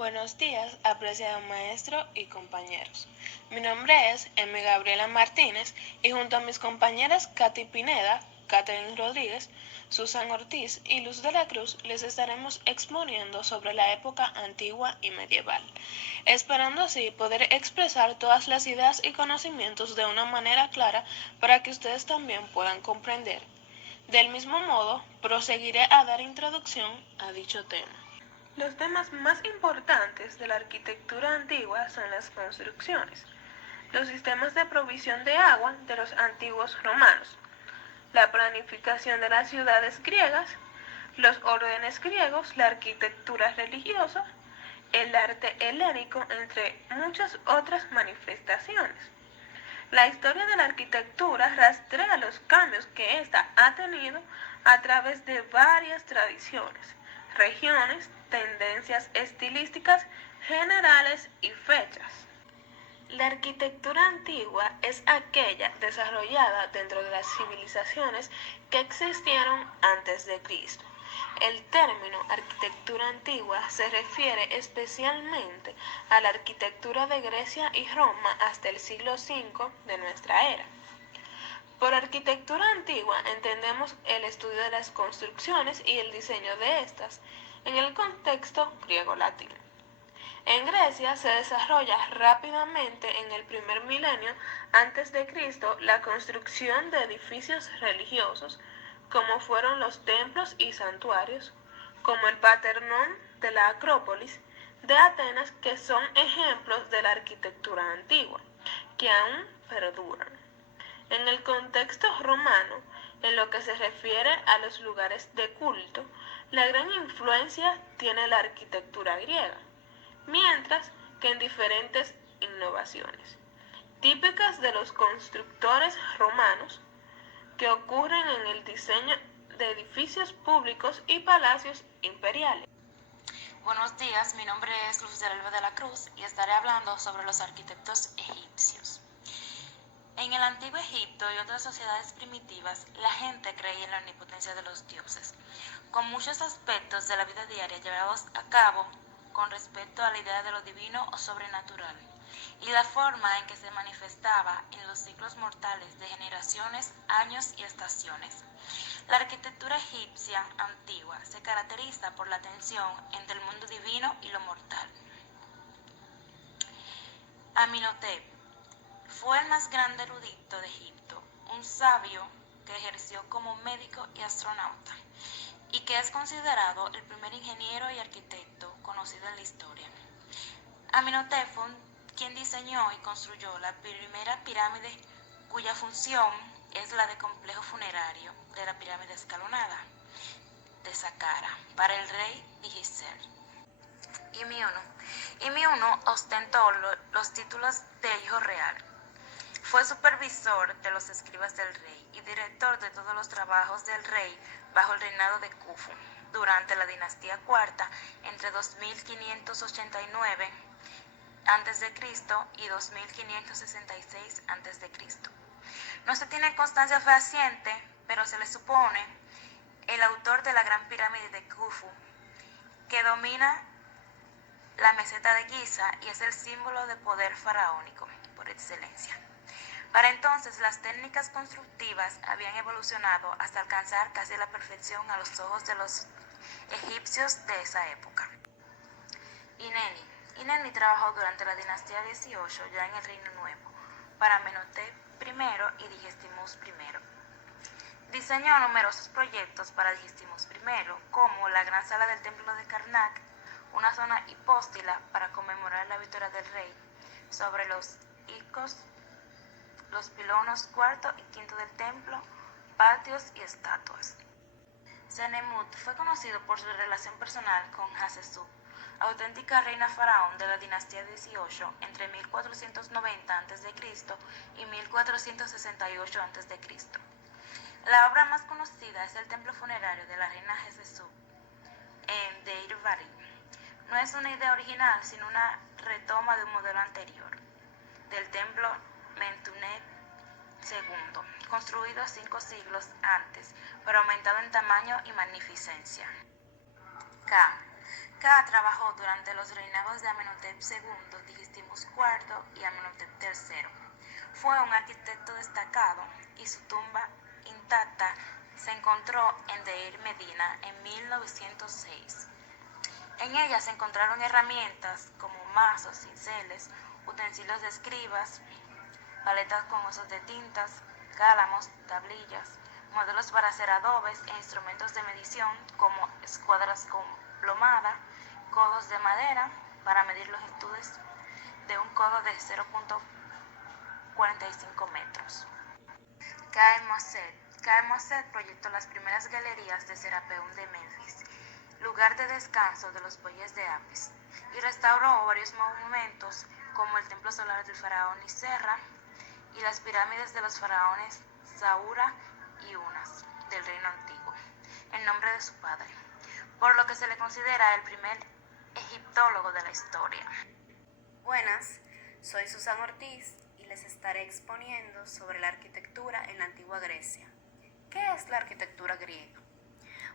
Buenos días, apreciado maestro y compañeros. Mi nombre es M. Gabriela Martínez y junto a mis compañeras Katy Pineda, Catherine Rodríguez, Susan Ortiz y Luz de la Cruz les estaremos exponiendo sobre la época antigua y medieval, esperando así poder expresar todas las ideas y conocimientos de una manera clara para que ustedes también puedan comprender. Del mismo modo, proseguiré a dar introducción a dicho tema. Los temas más importantes de la arquitectura antigua son las construcciones, los sistemas de provisión de agua de los antiguos romanos, la planificación de las ciudades griegas, los órdenes griegos, la arquitectura religiosa, el arte helénico, entre muchas otras manifestaciones. La historia de la arquitectura rastrea los cambios que ésta ha tenido a través de varias tradiciones, regiones, tendencias estilísticas generales y fechas. La arquitectura antigua es aquella desarrollada dentro de las civilizaciones que existieron antes de Cristo. El término arquitectura antigua se refiere especialmente a la arquitectura de Grecia y Roma hasta el siglo V de nuestra era. Por arquitectura antigua entendemos el estudio de las construcciones y el diseño de estas en el contexto griego-latino. En Grecia se desarrolla rápidamente en el primer milenio antes de Cristo la construcción de edificios religiosos, como fueron los templos y santuarios, como el Partenón de la Acrópolis de Atenas, que son ejemplos de la arquitectura antigua, que aún perduran. En el contexto romano, en lo que se refiere a los lugares de culto, la gran influencia tiene la arquitectura griega, mientras que en diferentes innovaciones, típicas de los constructores romanos, que ocurren en el diseño de edificios públicos y palacios imperiales. Buenos días, mi nombre es Luz de la Cruz y estaré hablando sobre los arquitectos egipcios. En el antiguo Egipto y otras sociedades primitivas, la gente creía en la omnipotencia de los dioses, con muchos aspectos de la vida diaria llevados a cabo con respecto a la idea de lo divino o sobrenatural, y la forma en que se manifestaba en los ciclos mortales de generaciones, años y estaciones. La arquitectura egipcia antigua se caracteriza por la tensión entre el mundo divino y lo mortal. Amenhotep fue el más grande erudito de Egipto, un sabio que ejerció como médico y astronauta, y que es considerado el primer ingeniero y arquitecto conocido en la historia. Amenhotep fue quien diseñó y construyó la primera pirámide, cuya función es la de complejo funerario de la pirámide escalonada de Saqqara para el rey Djéser. Imiuno ostentó los títulos de hijo real. Fue supervisor de los escribas del rey y director de todos los trabajos del rey bajo el reinado de Khufu durante la dinastía cuarta entre 2589 a.C. y 2566 a.C. No se tiene constancia fehaciente, pero se le supone el autor de la gran pirámide de Khufu, que domina la meseta de Giza y es el símbolo de poder faraónico por excelencia. Para entonces las técnicas constructivas habían evolucionado hasta alcanzar casi la perfección a los ojos de los egipcios de esa época. Ineni trabajó durante la dinastía 18 ya en el Reino Nuevo para Amenhotep I y Djéstimus I. Diseñó numerosos proyectos para Djéstimus I, como la gran sala del templo de Karnak, una zona hipóstila para conmemorar la victoria del rey sobre los icos, los pilonos cuarto y quinto del templo, patios y estatuas. Senemut fue conocido por su relación personal con Hatshepsut, auténtica reina faraón de la dinastía 18 entre 1490 a.C. y 1468 a.C. La obra más conocida es el templo funerario de la reina Hatshepsut en Deir Bahari. No es una idea original, sino una retoma de un modelo anterior, del templo Mentunet II, construido 5 siglos antes, pero aumentado en tamaño y magnificencia. Ka trabajó durante los reinados de Amenhotep II, Tigistimus IV y Amenhotep III. Fue un arquitecto destacado y su tumba intacta se encontró en Deir Medina en 1906. En ella se encontraron herramientas como mazos, cinceles, utensilios de escribas, paletas con usos de tintas, cálamos, tablillas, modelos para hacer adobes e instrumentos de medición como escuadras con plomada, codos de madera para medir los estudios de un codo de 0.45 metros. K.E. Moset proyectó las primeras galerías de Serapeum de Memphis, lugar de descanso de los bueyes de Apis, y restauró varios monumentos como el templo solar del faraón Niserra y las pirámides de los faraones Saura y Unas del reino antiguo, en nombre de su padre, por lo que se le considera el primer egiptólogo de la historia. Buenas, soy Susan Ortiz y les estaré exponiendo sobre la arquitectura en la antigua Grecia. ¿Qué es la arquitectura griega?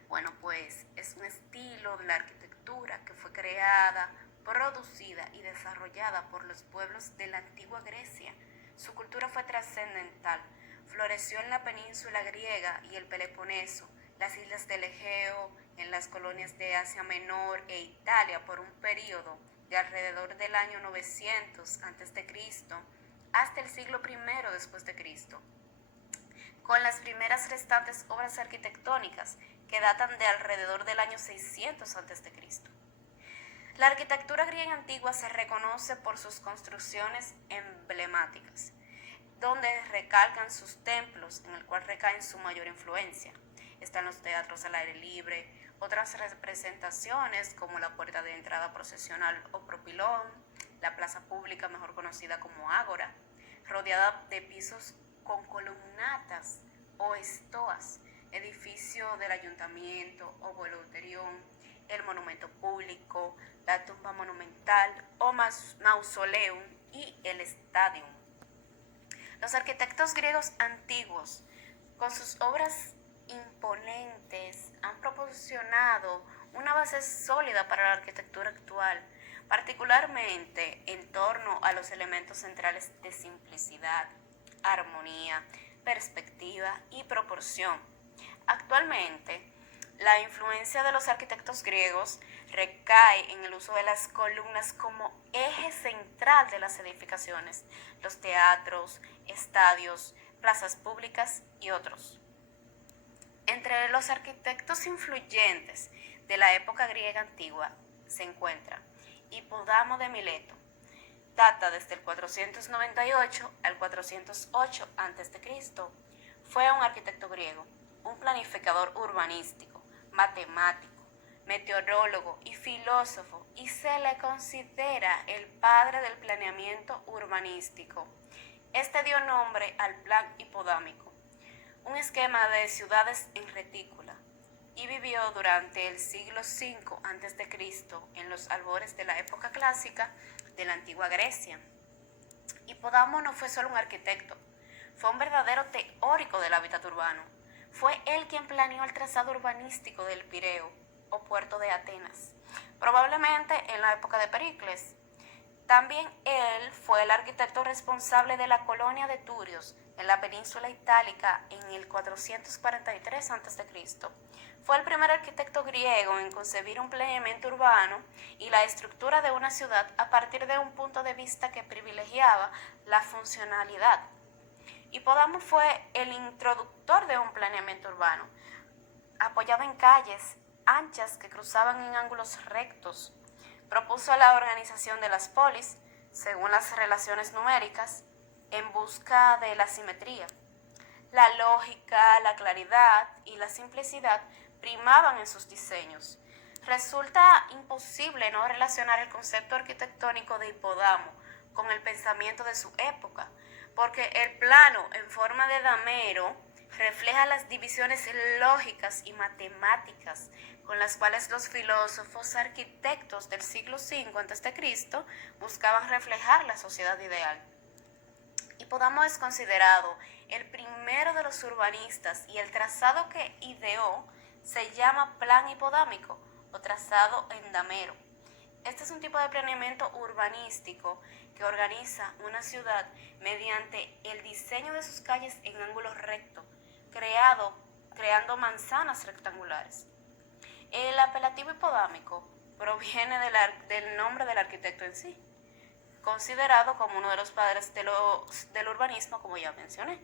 Bueno, pues es un estilo de la arquitectura que fue creada, producida y desarrollada por los pueblos de la antigua Grecia. Su cultura fue trascendental, floreció en la península griega y el Peloponeso, las islas del Egeo, en las colonias de Asia Menor e Italia por un periodo de alrededor del año 900 a.C. hasta el siglo I después de Cristo, con las primeras restantes obras arquitectónicas que datan de alrededor del año 600 a.C. La arquitectura griega antigua se reconoce por sus construcciones emblemáticas, donde recalcan sus templos, en el cual recaen su mayor influencia. Están los teatros al aire libre, otras representaciones como la puerta de entrada procesional o propilón, la plaza pública mejor conocida como ágora, rodeada de pisos con columnatas o estoas, edificio del ayuntamiento o volunterión, el monumento público, la tumba monumental o mausoleum y el stadium. Los arquitectos griegos antiguos, con sus obras imponentes, han proporcionado una base sólida para la arquitectura actual, particularmente en torno a los elementos centrales de simplicidad, armonía, perspectiva y proporción. Actualmente, la influencia de los arquitectos griegos recae en el uso de las columnas como eje central de las edificaciones, los teatros, estadios, plazas públicas y otros. Entre los arquitectos influyentes de la época griega antigua se encuentra Hipódamo de Mileto, data desde el 498 al 408 a.C. Fue un arquitecto griego, un planificador urbanístico, matemático, meteorólogo y filósofo, y se le considera el padre del planeamiento urbanístico. Este dio nombre al plan hipodámico, un esquema de ciudades en retícula, y vivió durante el siglo V a.C. en los albores de la época clásica de la antigua Grecia. Hipódamo no fue solo un arquitecto, fue un verdadero teórico del hábitat urbano. Fue él quien planeó el trazado urbanístico del Pireo o puerto de Atenas, probablemente en la época de Pericles. También él fue el arquitecto responsable de la colonia de Turios en la península itálica en el 443 a.C. Fue el primer arquitecto griego en concebir un planeamiento urbano y la estructura de una ciudad a partir de un punto de vista que privilegiaba la funcionalidad. Hipódamo fue el introductor de un planeamiento urbano, apoyado en calles anchas que cruzaban en ángulos rectos. Propuso la organización de las polis, según las relaciones numéricas, en busca de la simetría. La lógica, la claridad y la simplicidad primaban en sus diseños. Resulta imposible no relacionar el concepto arquitectónico de Hipódamo con el pensamiento de su época, porque el plano en forma de damero refleja las divisiones lógicas y matemáticas con las cuales los filósofos arquitectos del siglo V a.C. buscaban reflejar la sociedad ideal. Hipódamo es considerado el primero de los urbanistas y el trazado que ideó se llama plan hipodámico, o trazado en damero. Este es un tipo de planeamiento urbanístico que organiza una ciudad mediante el diseño de sus calles en ángulos rectos, creando manzanas rectangulares. El apelativo hipodámico proviene del nombre del arquitecto en sí, considerado como uno de los padres del urbanismo, como ya mencioné,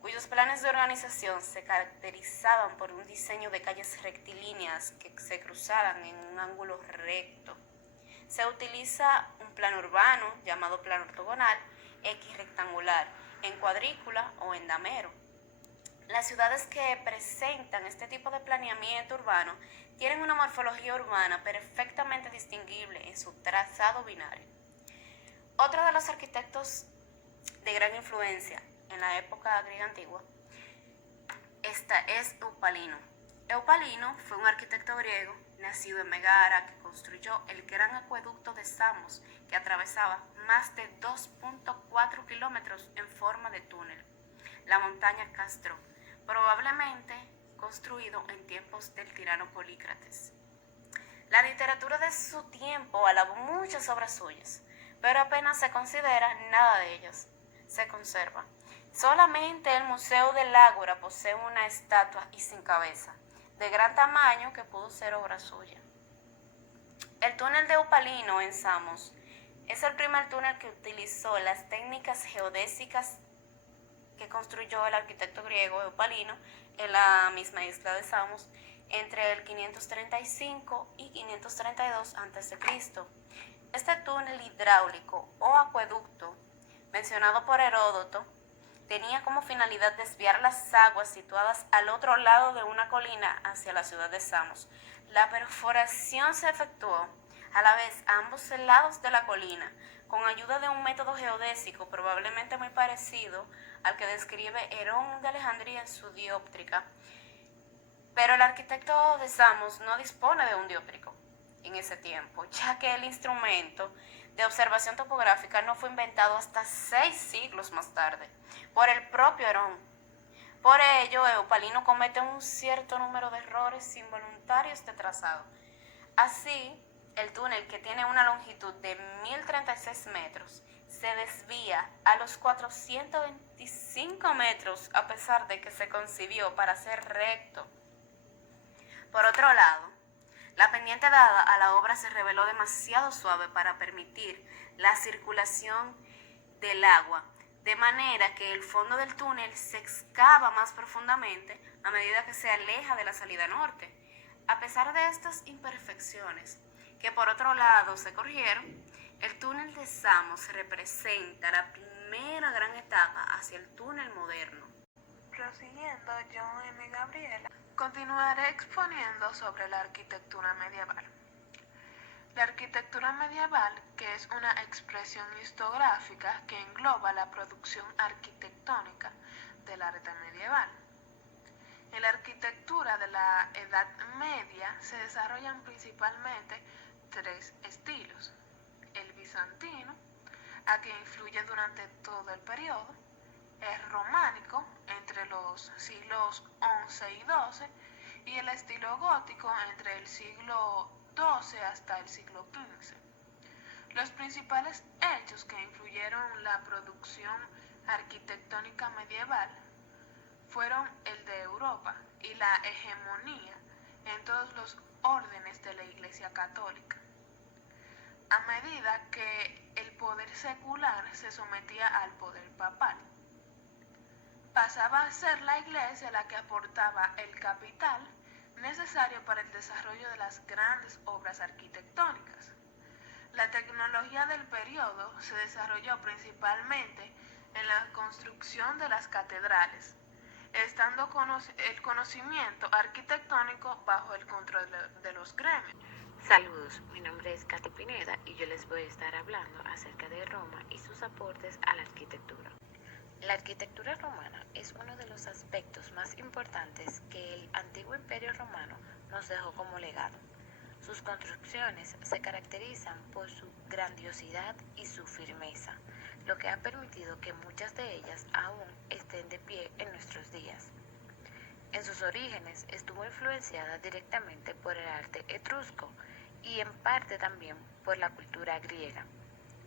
cuyos planes de organización se caracterizaban por un diseño de calles rectilíneas que se cruzaran en un ángulo recto. Se utiliza un plano urbano llamado plano ortogonal, equirrectangular, en cuadrícula o en damero. Las ciudades que presentan este tipo de planeamiento urbano tienen una morfología urbana perfectamente distinguible en su trazado binario. Otro de los arquitectos de gran influencia en la época griega antigua es Eupalino. Eupalino fue un arquitecto griego nacido en Megara que construyó el gran acueducto de Samos que atravesaba más de 2.4 kilómetros en forma de túnel, la montaña Castro, probablemente construido en tiempos del tirano Polícrates. La literatura de su tiempo alabó muchas obras suyas, pero apenas se considera nada de ellas se conserva. Solamente el Museo del Ágora posee una estatua y sin cabeza, de gran tamaño que pudo ser obra suya. El túnel de Eupalino en Samos es el primer túnel que utilizó las técnicas geodésicas que construyó el arquitecto griego Eupalino en la misma isla de Samos entre el 535 y 532 a.C. Este túnel hidráulico o acueducto, mencionado por Heródoto, tenía como finalidad desviar las aguas situadas al otro lado de una colina hacia la ciudad de Samos. La perforación se efectuó a la vez a ambos lados de la colina, con ayuda de un método geodésico probablemente muy parecido al que describe Herón de Alejandría en su dióptrica, pero el arquitecto de Samos no dispone de un dióptrico en ese tiempo, ya que el instrumento de observación topográfica no fue inventado hasta 6 siglos más tarde por el propio Herón. Por ello, Eupalino comete un cierto número de errores involuntarios de trazado. Así, el túnel, que tiene una longitud de 1036 metros, se desvía a los 425 metros a pesar de que se concibió para ser recto. Por otro lado, la pendiente dada a la obra se reveló demasiado suave para permitir la circulación del agua, de manera que el fondo del túnel se excava más profundamente a medida que se aleja de la salida norte. A pesar de estas imperfecciones, que por otro lado se corrigieron, el túnel de Samos representa la primera gran etapa hacia el túnel moderno. Prosiguiendo, yo, M. Gabriela, continuaré exponiendo sobre la arquitectura medieval. La arquitectura medieval, que es una expresión historiográfica que engloba la producción arquitectónica del arte medieval. En la arquitectura de la Edad Media se desarrollan principalmente 3 estilos: el bizantino, a que influye durante todo el periodo; el románico, entre los siglos XI y XII, y el estilo gótico, entre el siglo XII hasta el siglo XV. Los principales hechos que influyeron la producción arquitectónica medieval fueron el de Europa y la hegemonía en todos los órdenes de la Iglesia Católica. A medida que el poder secular se sometía al poder papal, pasaba a ser la Iglesia la que aportaba el capital necesario para el desarrollo de las grandes obras arquitectónicas. La tecnología del periodo se desarrolló principalmente en la construcción de las catedrales, estando el conocimiento arquitectónico bajo el control de los gremios. Saludos, mi nombre es Katy Pineda y yo les voy a estar hablando acerca de Roma y sus aportes a la arquitectura. La arquitectura romana es uno de los aspectos más importantes que el antiguo imperio romano nos dejó como legado. Sus construcciones se caracterizan por su grandiosidad y su firmeza, lo que ha permitido que muchas de ellas aún estén de pie en nuestros días. En sus orígenes estuvo influenciada directamente por el arte etrusco y en parte también por la cultura griega.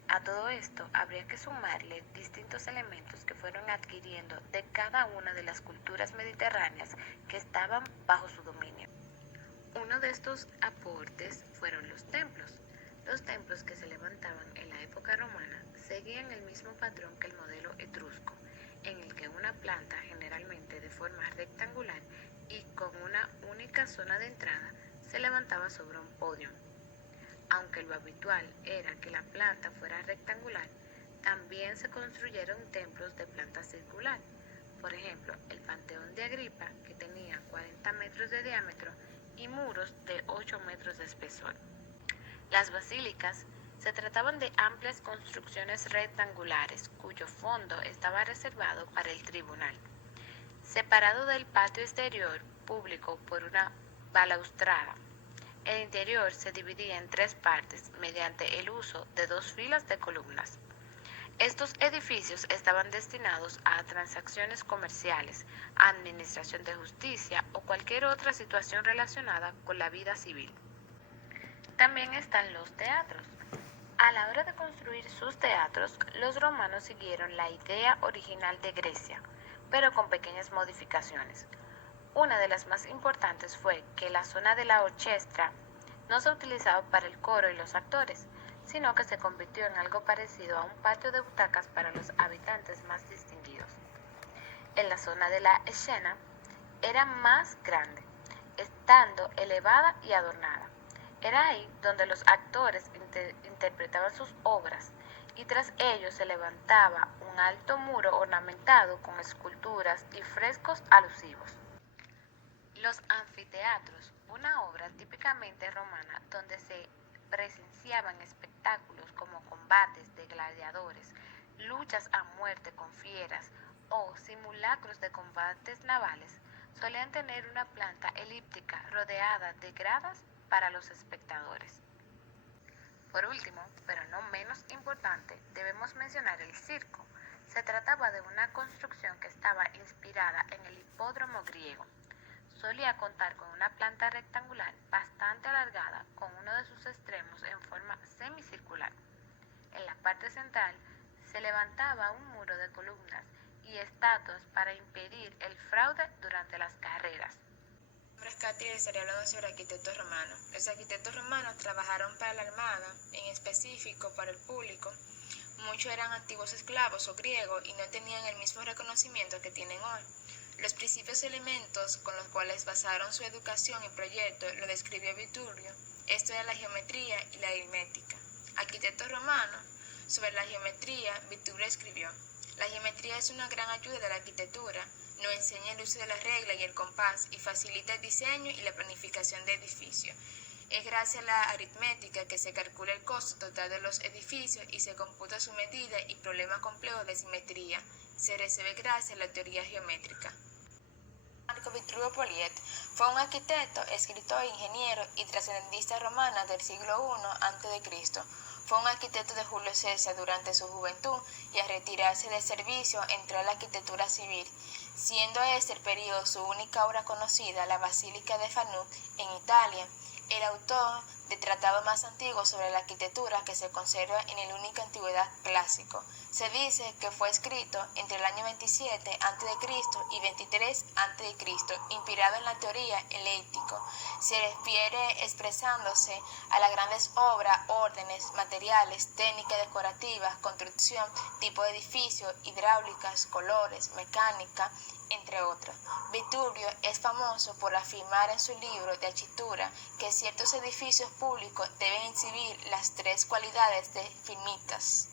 A todo esto habría que sumarle distintos elementos que fueron adquiriendo de cada una de las culturas mediterráneas que estaban bajo su dominio. Uno de estos aportes fueron los templos. Los templos que se levantaban en la época romana seguían el mismo patrón que el modelo etrusco, en el que una planta, generalmente de forma rectangular y con una única zona de entrada, se levantaba sobre un podio. Aunque lo habitual era que la planta fuera rectangular, también se construyeron templos de planta circular. Por ejemplo, el Panteón de Agripa, que tenía 40 metros de diámetro y muros de 8 metros de espesor. Las basílicas se trataban de amplias construcciones rectangulares cuyo fondo estaba reservado para el tribunal, separado del patio exterior público por una balaustrada. El interior se dividía en 3 partes mediante el uso de 2 filas de columnas. Estos edificios estaban destinados a transacciones comerciales, administración de justicia o cualquier otra situación relacionada con la vida civil. También están los teatros. A la hora de construir sus teatros, los romanos siguieron la idea original de Grecia, pero con pequeñas modificaciones. Una de las más importantes fue que la zona de la orchestra no se utilizaba para el coro y los actores, sino que se convirtió en algo parecido a un patio de butacas para los habitantes más distinguidos. En la zona de la escena era más grande, estando elevada y adornada. Era ahí donde los actores interpretaban sus obras y tras ellos se levantaba un alto muro ornamentado con esculturas y frescos alusivos. Los anfiteatros, una obra típicamente romana donde se presenciaban espectáculos como combates de gladiadores, luchas a muerte con fieras o simulacros de combates navales, solían tener una planta elíptica rodeada de gradas para los espectadores. Por último, pero no menos importante, debemos mencionar el circo. Se trataba de una construcción que estaba inspirada en el hipódromo griego. Solía contar con una planta rectangular bastante alargada con uno de sus extremos en forma semicircular. En la parte central se levantaba un muro de columnas y estatuas para impedir el fraude durante las carreras. Mi nombre es Katy y les estaré hablando sobre arquitectos romanos. Los arquitectos romanos trabajaron para la armada, en específico para el público. Muchos eran antiguos esclavos o griegos y no tenían el mismo reconocimiento que tienen hoy. Los principios elementos con los cuales basaron su educación y proyecto lo describió Vitruvio. Esto era la geometría y la aritmética. Arquitecto romano. Sobre la geometría, Vitruvio escribió: la geometría es una gran ayuda de la arquitectura. Nos enseña el uso de la regla y el compás y facilita el diseño y la planificación de edificios. Es gracias a la aritmética que se calcula el costo total de los edificios y se computa su medida y problemas complejos de simetría. Se recibe gracias a la teoría geométrica. Marco Vitruvio Poliet fue un arquitecto, escritor, ingeniero y trascendentista romano del siglo I a.C. Fue un arquitecto de Julio César durante su juventud y al retirarse del servicio entró a la arquitectura civil, siendo este el periodo su única obra conocida, la Basílica de Fanù en Italia, el autor del tratado más antiguo sobre la arquitectura que se conserva en el único antigüedad clásico. Se dice que fue escrito entre el año 27 a.C. y 23 a.C., inspirado en la teoría eleítico. Se refiere expresándose a las grandes obras, órdenes, materiales, técnicas decorativas, construcción, tipo de edificio, hidráulicas, colores, mecánica, entre otros. Vitruvio es famoso por afirmar en su libro de arquitectura que ciertos edificios públicos deben exhibir las 3 cualidades de firmitas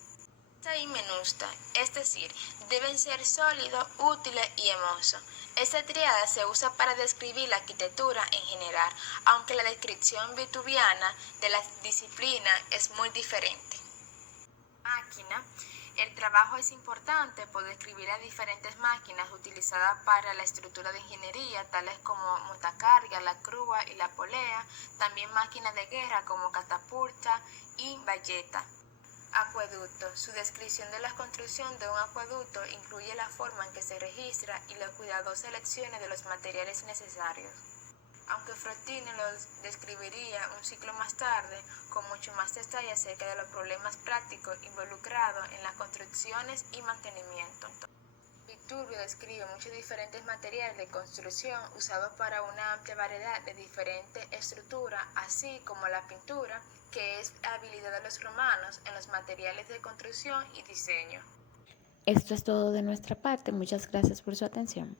y menusta, es decir, deben ser sólidos, útiles y hermosos. Esta triada se usa para describir la arquitectura en general, aunque la descripción vitruviana de la disciplina es muy diferente. Máquina. El trabajo es importante por describir las diferentes máquinas utilizadas para la estructura de ingeniería, tales como montacargas, la crúa y la polea, también máquinas de guerra como catapulta y bayeta. Acueducto. Su descripción de la construcción de un acueducto incluye la forma en que se registra y la cuidadosa elección de los materiales necesarios. Aunque Frontini lo describiría un siglo más tarde, con mucho más detalle acerca de los problemas prácticos involucrados en las construcciones y mantenimiento. Viturbio describe muchos diferentes materiales de construcción usados para una amplia variedad de diferentes estructuras, así como la pintura, que es la habilidad de los romanos en los materiales de construcción y diseño. Esto es todo de nuestra parte. Muchas gracias por su atención.